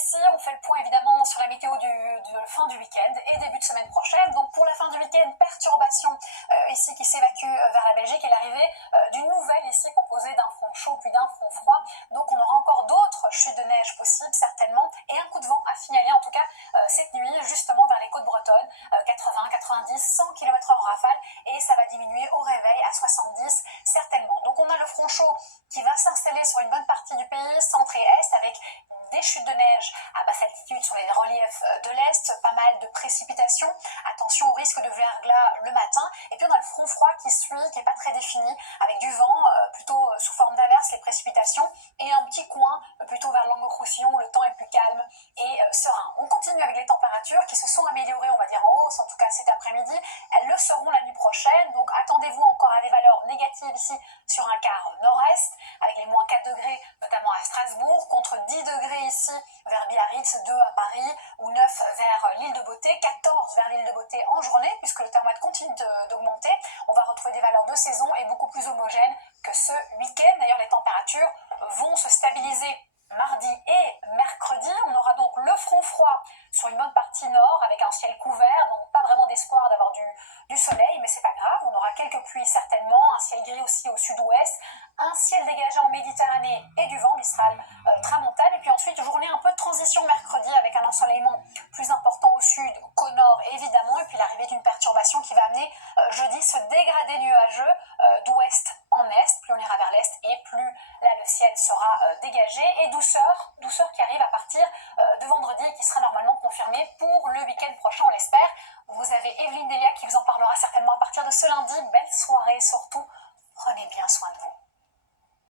ici, on fait le point évidemment sur la météo de fin du week-end et début de semaine prochaine. Donc pour la fin du week-end, perturbation ici qui s'évacue vers la Belgique et l'arrivée d'une nouvelle ici composée d'un front chaud puis d'un front froid. Donc on aura encore d'autres chutes de neige possibles certainement et un coup de vent à signaler en tout cas cette nuit justement vers les côtes bretonnes, 80, 90, 100 km/h en rafale et ça va diminuer au réveil à 70 certainement. Donc on a le front chaud qui va s'installer sur une bonne partie du pays, centre et est, avec des chutes de neige à basse altitude sur les reliefs de l'Est, pas mal de précipitations, attention au risque de verglas le matin, et puis on a le front froid qui suit, qui n'est pas très défini, avec du vent plutôt sous forme d'averses, les précipitations, et un petit coin plutôt vers Languedoc-Roussillon où le temps est plus calme et serein. On continue avec les températures qui se sont améliorées, on va dire en hausse, en tout cas cet après-midi, elles le seront la nuit prochaine, donc attendez-vous encore à des valeurs négatives ici sur un quart nord-est, avec les moins 4 degrés notamment à Strasbourg, contre 10 degrés ici vers Biarritz, 2 à Paris ou 9 vers l'île de Beauté, 14 vers l'île de Beauté en journée puisque le thermomètre continue d'augmenter. On va retrouver des valeurs de saison et beaucoup plus homogènes que ce week-end. D'ailleurs, les températures vont se stabiliser mardi et mercredi. On aura donc le front froid sur une bonne partie nord avec un ciel couvert, donc pas vraiment d'espoir d'avoir du soleil, mais c'est pas grave, on aura quelques pluies certainement, un ciel gris aussi au sud-ouest, un ciel dégagé en Méditerranée et du vent Mistral tramontane, et puis ensuite journée un peu de transition mercredi avec un ensoleillement plus important au sud qu'au nord évidemment, et puis l'arrivée d'une perturbation qui va amener jeudi ce dégradé nuageux d'ouest en est, plus on ira vers l'est et plus là le ciel sera dégagé, et douceur